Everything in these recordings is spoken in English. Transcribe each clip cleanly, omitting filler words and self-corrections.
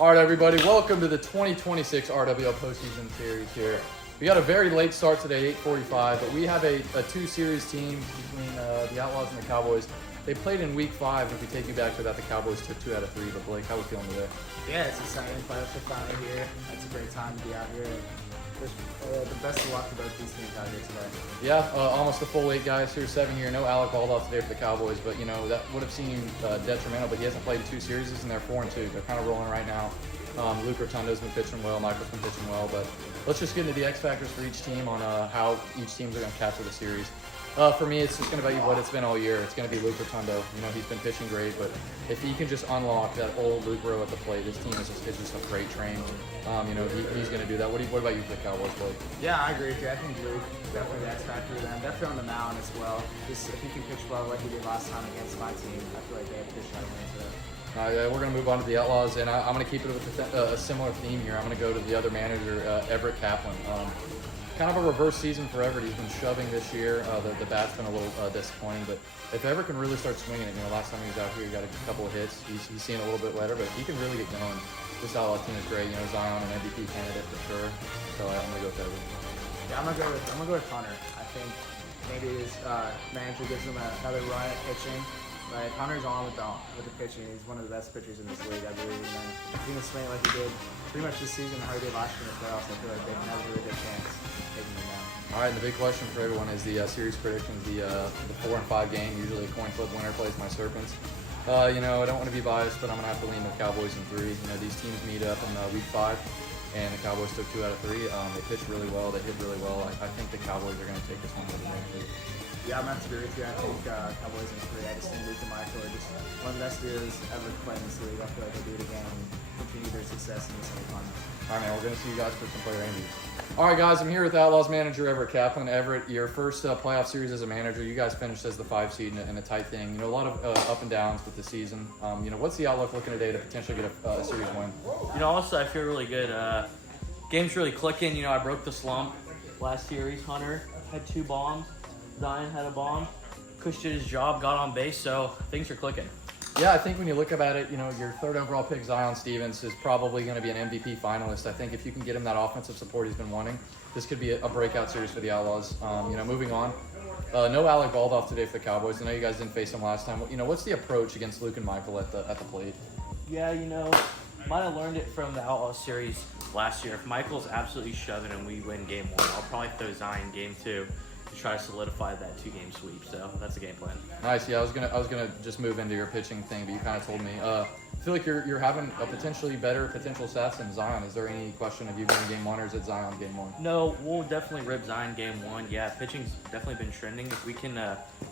All right, everybody, welcome to the 2026 RWL postseason series here. We got a very late start today, 8:45, but we have a two-series team between the Outlaws and the Cowboys. They played in week 5, and if we take you back to that, the Cowboys took 2 out of 3. But Blake, how are we feeling today? Yeah, it's exciting. Playoffs are finally here. It's a great time to be out here. Wish the best of luck to both these teams out here today. Yeah, almost a full 8 guys here, 7 here. No Alec Wildcard today for the Cowboys, but you know that would have seemed detrimental. But he hasn't played 2 series, and they're 4-2. They're kind of rolling right now. Luke Rotundo's been pitching well. Michael's been pitching well. But let's just get into the X factors for each team on how each teams are going to capture the series. For me, it's just going to be what it's been all year. It's going to be Luke Rotundo. You know, he's been pitching great, but if he can just unlock that old Luke Rowe at the plate, this team is just a great train. You know, he's going to do that. What about you for the Cowboys, Blake? Yeah, I agree with you. I think Luke is definitely the X factor to them. Definitely on the mound as well. Just if he can pitch well like he did last time against my team, I feel like they have a good shot to win today. We're going to move on to the Outlaws, and I'm going to keep it with a similar theme here. I'm going to go to the other manager, Everett Kaplan. Kind of a reverse season for Everett. He's been shoving this year. The bat's been a little disappointing, but if Everett can really start swinging it, you know, last time he was out here, he got a couple of hits. He's seeing a little bit better, but if he can really get going, this Outlaws team is great. You know, Zion, an MVP candidate for sure. So I'm going to go with Everett. Yeah, I'm gonna go with Hunter. I think maybe his manager gives him another run at pitching. Like Hunter's on with the pitching. He's one of the best pitchers in this league, I believe. And then if he can swing like he did pretty much this season, how he did last year in the playoffs, I feel like they can have a really good chance of taking him down. All right, and the big question for everyone is the series predictions. The 4 and 5 game. Usually a coin flip winner plays my Serpents. You know, I don't want to be biased, but I'm gonna have to lean the Cowboys in 3. You know, these teams meet up in week 5, and the Cowboys took 2 out of 3. They pitched really well. They hit really well. I think the Cowboys are gonna take this one with them. Yeah, I'm going to agree with you. I think Cowboys in 3. I just think Luke and Michael are just one of the best duos ever to play in this league. I feel like they'll do it again and continue their success in the semifinals. All right, man, we're going to see you guys for some player interviews. All right, guys, I'm here with Outlaws manager Everett Kaplan. Everett, your first playoff series as a manager, you guys finished as the 5 seed in a tight thing. You know, a lot of up and downs with the season. You know, what's the outlook looking today to potentially get a series win? You know, honestly, I feel really good. Game's really clicking. You know, I broke the slump last series. Hunter had 2 bombs. Zion had a bomb. Kush did his job, got on base, so things are clicking. Yeah, I think when you look about it, you know, your 3rd overall pick, Zion Stevens, is probably going to be an MVP finalist. I think if you can get him that offensive support he's been wanting, this could be a breakout series for the Outlaws. You know, moving on. No Alec Wildcard today for the Cowboys. I know you guys didn't face him last time. You know, what's the approach against Luke and Michael at the plate? Yeah, you know, might have learned it from the Outlaws series last year. If Michael's absolutely shoving and we win game 1, I'll probably throw Zion game 2. To try to solidify that 2-game sweep, so that's the game plan. Nice. Yeah, I was gonna just move into your pitching thing, but you kind of told me. I feel like you're having a potentially better potential stats than Zion. Is there any question of you going game 1, or is it Zion game 1? No, we'll definitely rip Zion game 1. Yeah, pitching's definitely been trending. If we can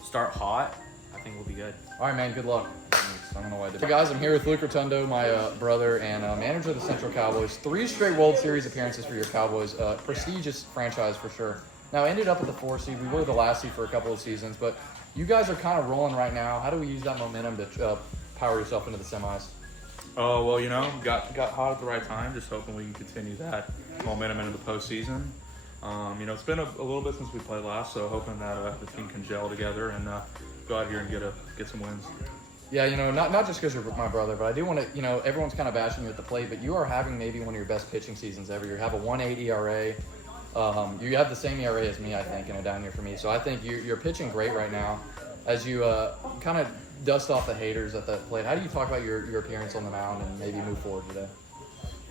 start hot, I think we'll be good. All right, man. Good luck. Thanks. I don't know why I did. Hey guys, I'm here with Luke Rotundo, my brother and manager of the Central Cowboys. 3 straight World Series appearances for your Cowboys. Prestigious franchise for sure. Now, ended up at the 4 seed. We were the last seed for a couple of seasons, but you guys are kind of rolling right now. How do we use that momentum to power yourself into the semis? Oh, well, you know, got hot at the right time. Just hoping we can continue that momentum into the postseason. You know, it's been a little bit since we played last, so hoping that the team can gel together and go out here and get some wins. Yeah, you know, not just because you're my brother, but I do want to, you know, everyone's kind of bashing you at the plate, but you are having maybe one of your best pitching seasons ever. You have a 1.8 ERA. You have the same ERA as me, I think, in a down year for me. So I think you're pitching great right now. As you kind of dust off the haters at the plate, how do you talk about your appearance on the mound and maybe move forward today?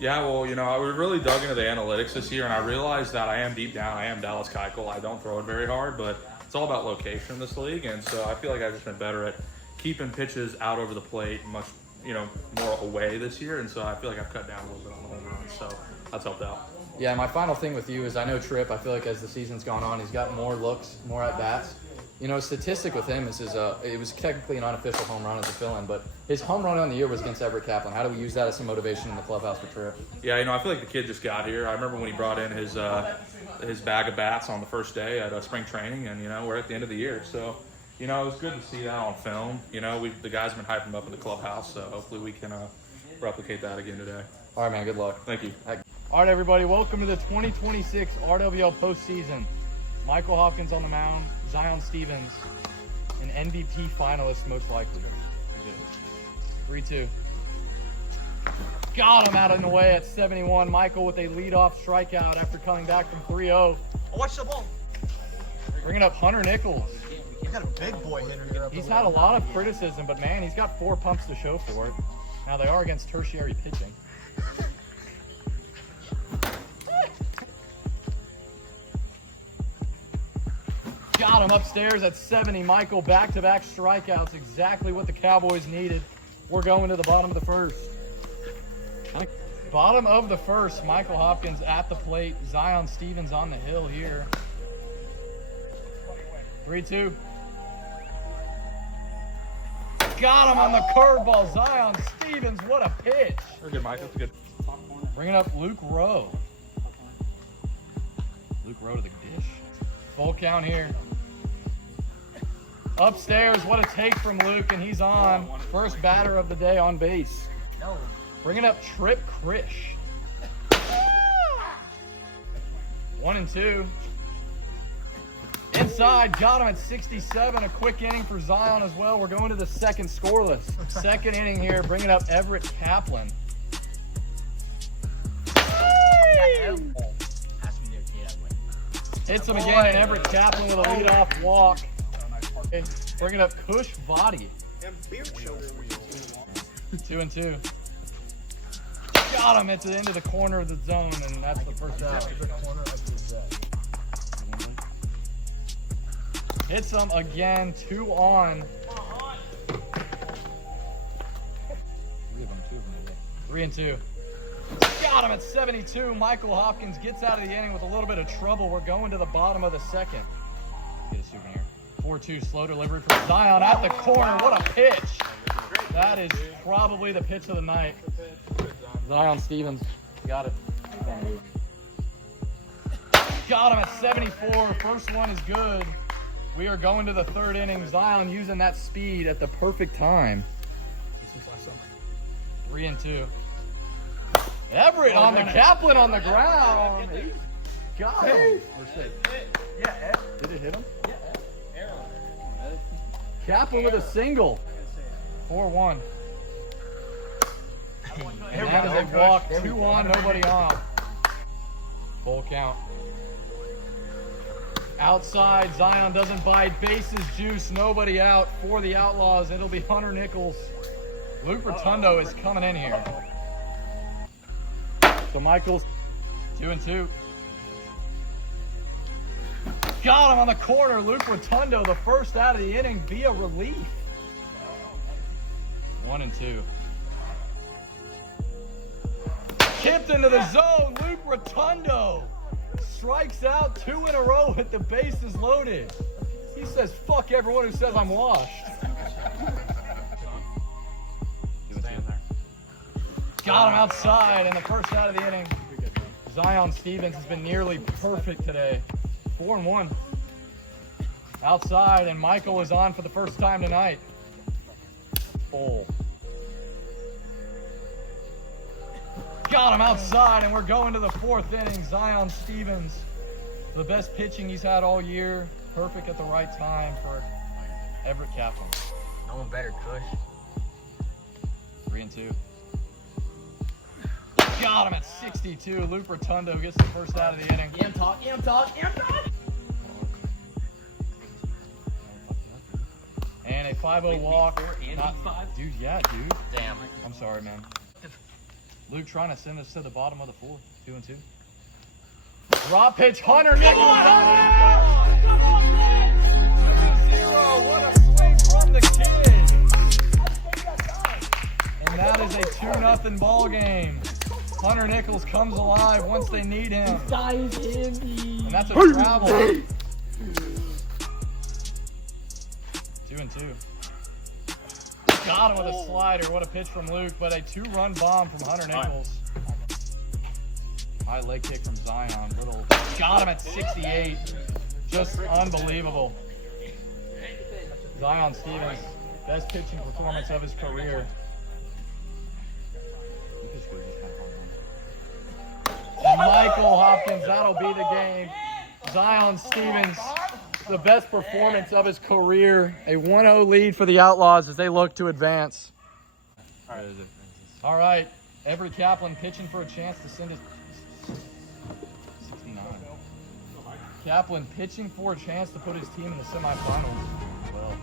Yeah, well, you know, I really dug into the analytics this year, and I realized that I am deep down. I am Dallas Keuchel. I don't throw it very hard, but it's all about location in this league. And so I feel like I've just been better at keeping pitches out over the plate, much, you know, more away this year. And so I feel like I've cut down a little bit on the home runs. So that's helped out. Yeah, my final thing with you is I know Tripp, I feel like as the season's gone on, he's got more looks, more at-bats. You know, statistic with him is it was technically an unofficial home run as a fill-in, but his home run on the year was against Everett Kaplan. How do we use that as some motivation in the clubhouse for Tripp? Yeah, you know, I feel like the kid just got here. I remember when he brought in his bag of bats on the first day at spring training, and, you know, we're at the end of the year. So, you know, it was good to see that on film. You know, the guys have been hyping him up in the clubhouse, so hopefully we can replicate that again today. All right, man, good luck. Thank you. All right, everybody, welcome to the 2026 RWL postseason. Michael Hopkins on the mound, Zion Stevens, an MVP finalist most likely. 3-2. Got him out in the way at 71. Michael with a leadoff strikeout after coming back from 3-0. Watch the ball. Bringing up Hunter Nichols. We got a big boy hitter here. He's had a lot of criticism, but man, he's got 4 pumps to show for it. Now they are against tertiary pitching. Got him upstairs at 70. Michael, back-to-back strikeouts, exactly what the Cowboys needed. We're going to the bottom of the first. Bottom of the first, Michael Hopkins at the plate. Zion Stevens on the hill here. 3-2. Got him on the curveball. Zion Stevens, what a pitch. Very good, Mike. That's a good. Bringing up Luke Rowe. Luke Rowe to the dish. Full count here. Upstairs, what a take from Luke, and he's on. First batter of the day on base. Bringing up Trip Krish. 1-2. Inside, got him at 67. A quick inning for Zion as well. We're going to the second scoreless. Second inning here, bringing up Everett Kaplan. Hits him again, and Everett Kaplan with a leadoff walk. And bringing up Kush Vadi. 2-2. Got him at the end of the corner of the zone, and that's the first out. Hits him again, 2 on. 3-2. Got him at 72. Michael Hopkins gets out of the inning with a little bit of trouble. We're going to the bottom of the second. Get a souvenir. 4-2 slow delivery from Zion at the corner. What a pitch. That is probably the pitch of the night. Zion Stevens. Got it. Got him at 74. First one is good. We are going to the third inning. Zion using that speed at the perfect time. 3-2. Everett on the Kaplan on the ground. Got him. Did it hit him? Kaplan with a single. 4-1. And that is a walk. 2 on, nobody on. Full count. Outside, Zion doesn't bite. Bases juice, nobody out for the Outlaws. It'll be Hunter Nichols. Luke Rotundo is coming in here. So Michaels, 2-2. Got him on the corner. Luke Rotundo, the first out of the inning via relief. 1-2. Kipped into the zone. Luke Rotundo strikes out 2 in a row with the bases loaded. He says, fuck everyone who says I'm washed. Got him outside in the first out of the inning. Zion Stevens has been nearly perfect today. 4-1. Outside, and Michael is on for the first time tonight. Full. Got him outside, and we're going to the fourth inning. Zion Stevens, the best pitching he's had all year. Perfect at the right time for Everett Kaplan. No one better, Kush. 3-2. Got him at 62. Luke Rotundo gets the first out of the inning. Talk. And a 5-0 walk. Dude, yeah, dude. Damn. I'm sorry, man. Luke trying to send us to the bottom of the fourth. 2-2. Drop pitch, Hunter Nichols. 2-0. What a swing from the kid. And that is a 2-0 ball game. Hunter Nichols comes alive once they need him. And that's a travel. 2-2. Got him with a slider. What a pitch from Luke, but a 2-run bomb from Hunter Nichols. High leg kick from Zion. Little got him at 68. Just unbelievable. Zion Stevens, best pitching performance of his career. And Michael Hopkins, that'll be the game. Zion Stevens, the best performance of his career. A 1-0 lead for the Outlaws as they look to advance. All right. Everett Kaplan pitching for a chance to send it. 69. Kaplan pitching for a chance to put his team in the semifinals. Well,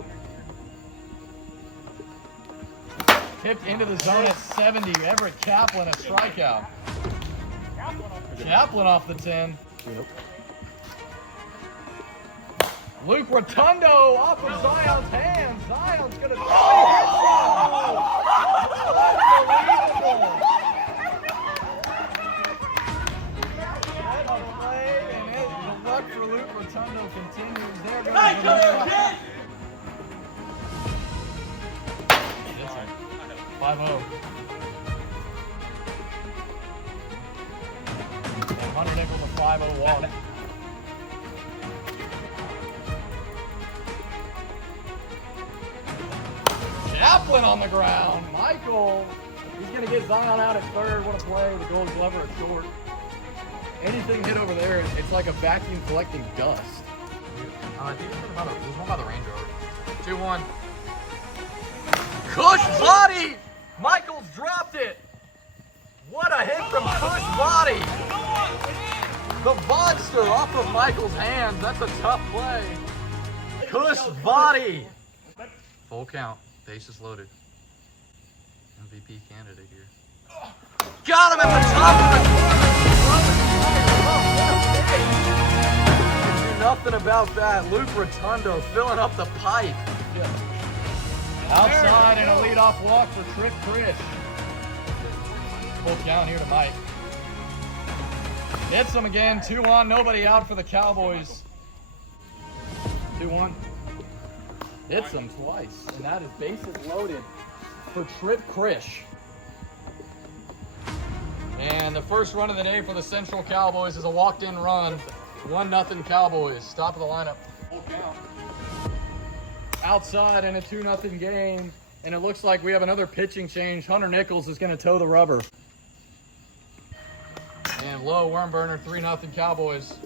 tipped into the zone at 70. Everett Kaplan, a strikeout. Kaplan off the 10. Luke Rotundo off of Zion's hands. Zion's gonna unbelievable. The luck for Luke Rotundo continues. There goes the 5-0. And Hunter Nichols a 5-0 walk. Kaplan on the ground. Michael, he's going to get Zion out at third. What a play. The Gold Glover at short. Anything hit over there, it's like a vacuum collecting dust. I think there's one by the Range Rover. 2-1. Cush body! Michaels dropped it. What a hit from Cush body. The monster off of Michael's hands. That's a tough play. Cush body. Full count. Bases loaded. MVP candidate here. Got him at the top of the do nothing about that. Luke Rotundo filling up the pipe. Outside and a leadoff walk for Trick Chris. Full count here to Mike. Hits him again. 2-1. Nobody out for the Cowboys. 2-1. Hits him twice, and that is bases loaded for Trip Krish. And the first run of the day for the Central Cowboys is a walked-in run. 1-0 Cowboys. Top of the lineup. Outside in a 2-0 game, and it looks like we have another pitching change. Hunter Nichols is going to toe the rubber. And low worm burner, 3-0 Cowboys.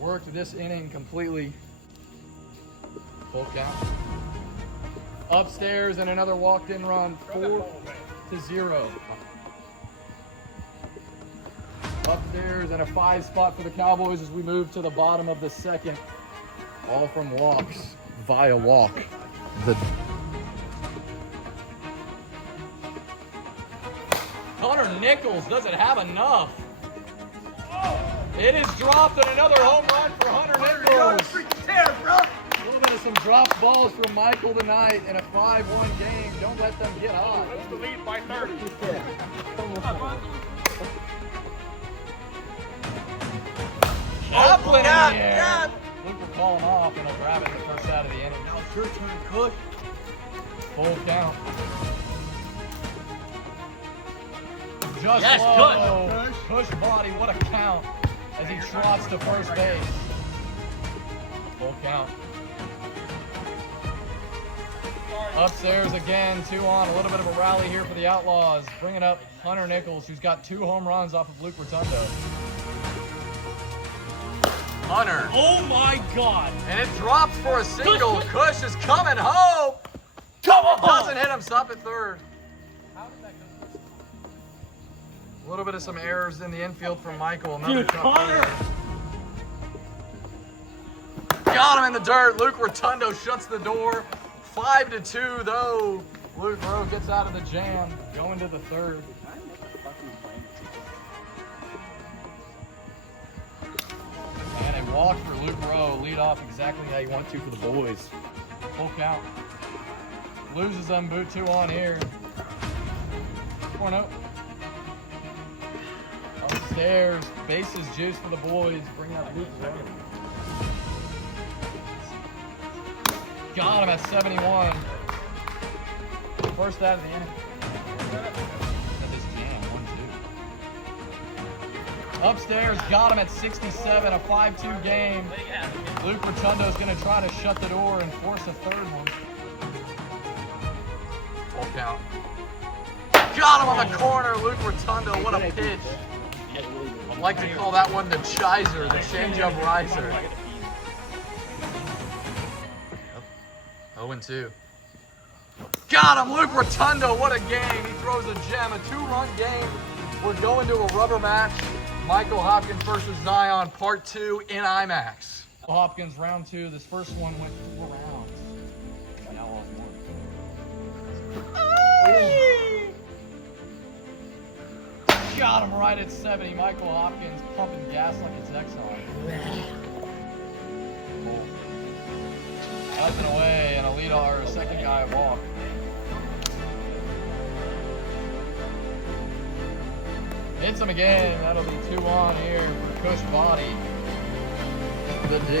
Worked this inning completely. Full count. Upstairs and another walked-in run, 4-0. Upstairs and a 5 spot for the Cowboys as we move to the bottom of the second. All from walks via walk. Hunter Nichols doesn't have enough. It is dropped and another home run for Hunter Nichols. A little bit of some dropped balls from Michael tonight in a 5-1 game. Don't let them get hot. That's the lead by 30. Kaplan in the air. Luke will call him off and he'll grab it in the first out of the inning. Now it's your turn, Kush. Full count. Just Yes, low. Push body, what a count as he trots to first base. Full count. Upstairs again, 2-on. A little bit of a rally here for the Outlaws. Bringing up Hunter Nichols, who's got 2 home runs off of Luke Rotundo. Hunter. Oh my God. And it drops for a single. Kush is coming home. Come on. Doesn't hit him. Stop at third. A little bit of some errors in the infield from Michael. Another Dude, tough Hunter. play. Got him in the dirt. Luke Rotundo shuts the door. 5-2 though. Luke Rowe gets out of the jam. Going to the third. And a walk for Luke Rowe. Lead off exactly how you want to for the boys. Full count. Loses them. Boot 2-on here. 4-0. Upstairs. Bases juice for the boys. Bring up Luke Rowe. Got him at 71. First out of the inning. At this jam, 1-2. Upstairs, got him at 67, a 5-2 game. Luke Rotundo's going to try to shut the door and force a third one. Full count. Got him on the corner, Luke Rotundo. What a pitch. I'd like to call that one the Chiser, the change-up riser. 0-2. Got him, Luke Rotundo, what a game. He throws a gem, a 2-run game. We're going to a rubber match. Michael Hopkins versus Zion, part 2 in IMAX. Hopkins, round 2. This first one went 4 rounds. By Outlaws won. Got him right at 70. Michael Hopkins pumping gas like his Exxon. Up and away, and a lead or a second guy walk. Hits him again. That'll be 2 on here for Cush Body. Good D.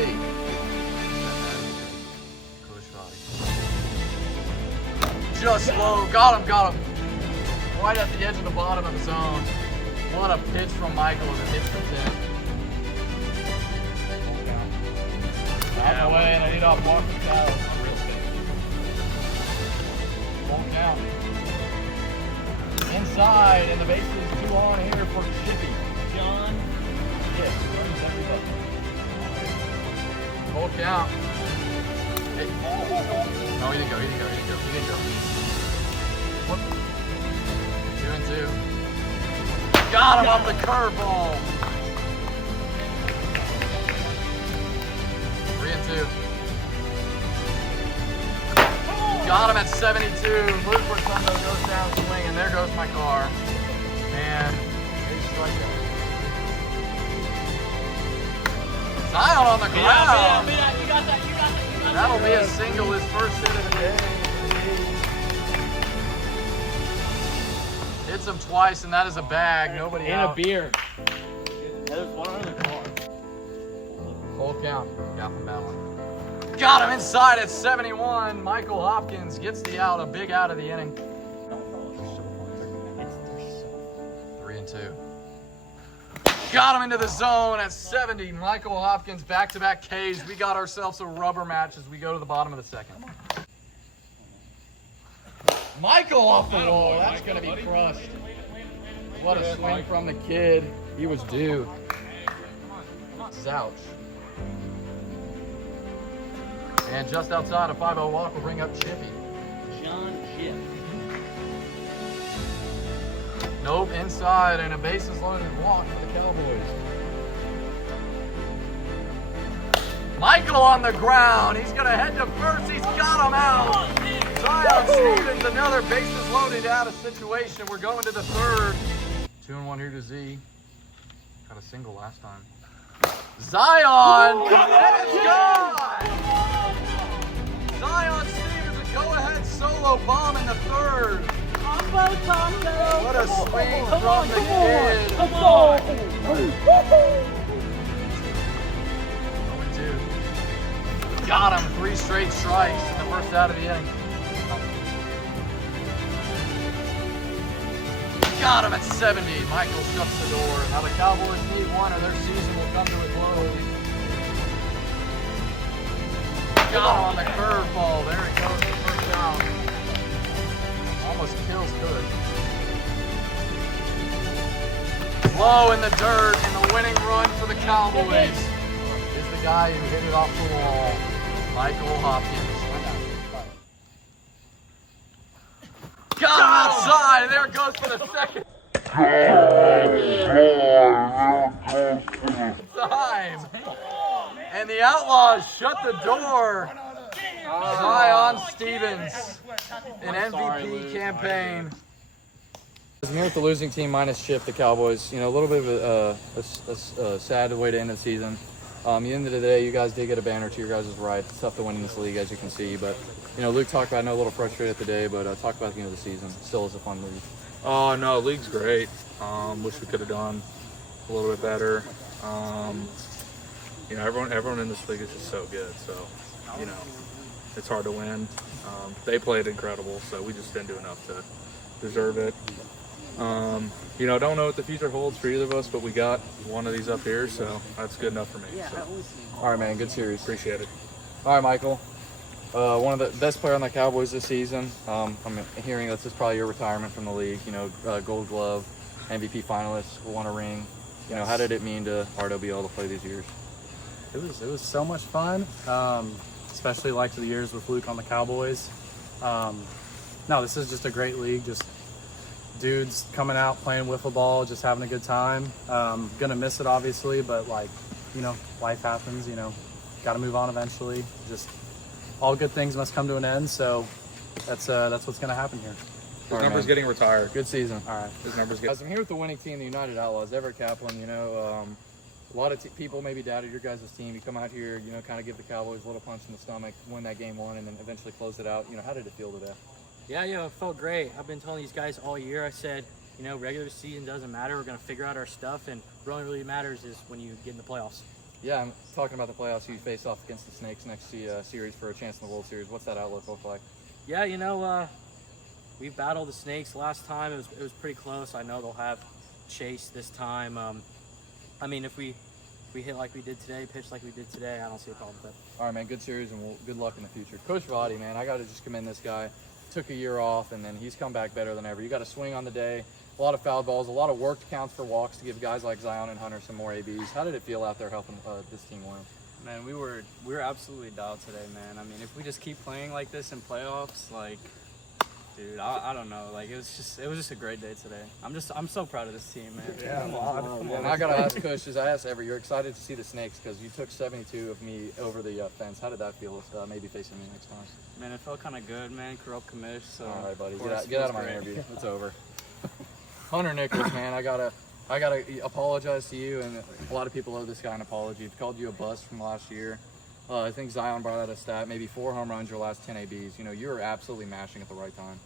Cush Body. Just low. Got him. Right at the edge of the bottom of the zone. What a pitch from Michael as it hits the 10. Out of the way, and a leadoff walk from Cal. Won't count. Inside, and the bases 2 on here for Chippy. John. Yes, runs everybody. Full count. Hey. No, he didn't go. Whoop. 2-2. Got him off the curveball. 3-2. Got him at 72. Luke Rotundo goes down swinging. There goes my car. And here's strikeout. Zion on the ground. You got that. That'll be a single, his first hit of the day. Hits him twice, and that is a bag. Nobody And out. a beer. There's one on the car. Full count. Got from that one. Got him inside at 71. Michael Hopkins gets the out, a big out of the inning. 3-2. Got him into the zone at 70. Michael Hopkins back-to-back Ks. We got ourselves a rubber match as we go to the bottom of the second. Michael off the wall. That's going to be crushed. What a swing from the kid. He was due. Zouch. And just outside a 5-0 walk will bring up Chippy. John Chip. Nope, inside and a bases loaded walk for the Cowboys. Michael on the ground. He's going to head to first. He's got him out. Zion Stevens, another bases loaded out of situation. We're going to the third. 2-1 here to Z. Got a single last time. Zion! And it's gone! Zion Stevens, a go-ahead solo bomb in the third. What a swing from the kid. 0-2. Got him, 3 straight strikes in the first out of the inning. Got him at 70. Michael shuts the door. Now the Cowboys need one or their season will come to a close. Got him on the curveball. There it goes, the first out. Almost kills Cook. Low in the dirt, and the winning run for the Cowboys is the guy who hit it off the wall, Michael Hopkins. Got him outside, and there it goes for the second time. And the Outlaws shut the door. Zion Stevens, an MVP campaign. I'm here with the losing team minus Chip, the Cowboys. You know, a little bit of a sad way to end the season. At the end of the day, you guys did get a banner to your guys' right. It's tough to win in this league, as you can see. But, you know, Luke talked about, I know a little frustrated today, but talk about the end of the season. Still is a fun league. Oh, no, league's great. Wish we could have done a little bit better. You know, everyone in this league is just so good. So, you know, it's hard to win. They played incredible, so we just didn't do enough to deserve it. You know, don't know what the future holds for either of us, but we got one of these up here, so that's good enough for me. So. All right, man. Good series. Appreciate it. All right, Michael. One of the best player on the Cowboys this season. I'm hearing this is probably your retirement from the league. You know, Gold Glove, MVP finalist, won a ring. You know, how did it mean to RWL to play these years? It was so much fun, especially like the years with Luke on the Cowboys. no, this is just a great league. Just dudes coming out, playing wiffle ball, just having a good time. Gonna miss it, obviously, but, like, you know, life happens, you know. Got to move on eventually. Just all good things must come to an end, so that's what's going to happen here. His number's getting retired. Good season. All right. His number's Guys, getting. I'm here with the winning team, the United Outlaws. Everett Kaplan, you know, a lot of people maybe doubted your guys' team. You come out here, you know, kind of give the Cowboys a little punch in the stomach, win that game 1, and then eventually close it out. You know, how did it feel today? Yeah, it felt great. I've been telling these guys all year. I said, you know, regular season doesn't matter. We're going to figure out our stuff, and what really matters is when you get in the playoffs. Yeah, I'm talking about the playoffs. You face off against the Snakes next series for a chance in the World Series. What's that outlook look like? Yeah, you know, we battled the Snakes last time. It was pretty close. I know they'll have Chase this time. I mean, if we hit like we did today, pitch like we did today, I don't see a problem with that. All right, man. Good series, and good luck in the future. Coach Vadi, man, I got to just commend this guy. Took a year off, and then he's come back better than ever. You got a swing on the day, a lot of foul balls, a lot of worked counts for walks to give guys like Zion and Hunter some more ABs. How did it feel out there helping this team win? Man, we were absolutely dialed today, man. I mean, if we just keep playing like this in playoffs, like, dude, I don't know. Like, it was just a great day today. I'm so proud of this team, man. Yeah, And I got to ask Coach, as I ask Everett, you're excited to see the Snakes because you took 72 of me over the fence. How did that feel, maybe facing me next time? Man, it felt kind of good, man. Corrupt commish, so. All right, buddy. of course, Get out of feels my great. interview. It's over. Hunter Nichols, man, I gotta apologize to you, and a lot of people owe this guy an apology. We've called you a bust from last year. I think Zion brought out a stat, maybe 4 home runs your last 10 ABs. You know, you were absolutely mashing at the right time.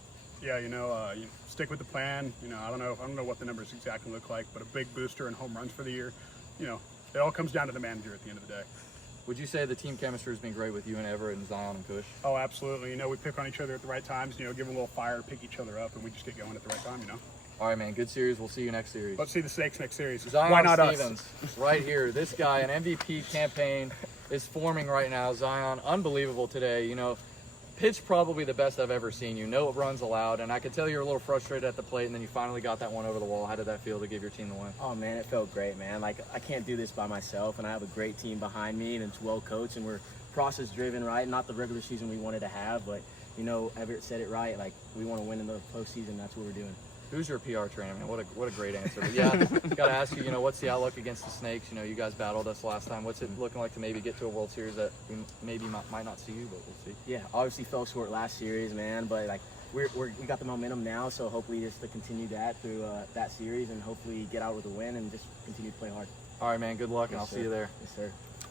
Yeah, you stick with the plan. You know, I don't know what the numbers exactly look like, but a big booster in home runs for the year. You know, it all comes down to the manager at the end of the day. Would you say the team chemistry has been great with you and Everett and Zion and Kush? Oh, absolutely. You know, we pick on each other at the right times. You know, give them a little fire, pick each other up, and we just get going at the right time. You know. All right, man. Good series. We'll see you next series. Let's see the Snakes next series. Zion Why not Stevens, right here. This guy, an MVP campaign is forming right now. Zion, unbelievable today. You know, pitch probably the best I've ever seen you. No runs allowed, and I could tell you're a little frustrated at the plate, and then you finally got that one over the wall. How did that feel to give your team the win? Oh man, it felt great, man. Like, I can't do this by myself, and I have a great team behind me, and it's well coached, and we're process driven, right? Not the regular season we wanted to have, but you know, Everett said it right. Like, we want to win in the postseason. That's what we're doing. Who's your PR trainer, man? What a great answer. But yeah, got to ask you, you know, what's the outlook against the Snakes? You know, you guys battled us last time. What's it looking like to maybe get to a World Series that we maybe might not see you, but we'll see. Yeah, obviously fell short last series, man, but like we got the momentum now, so hopefully just to continue that through that series, and hopefully get out with a win and just continue to play hard. All right, man. Good luck, and I'll see you there. Yes, sir.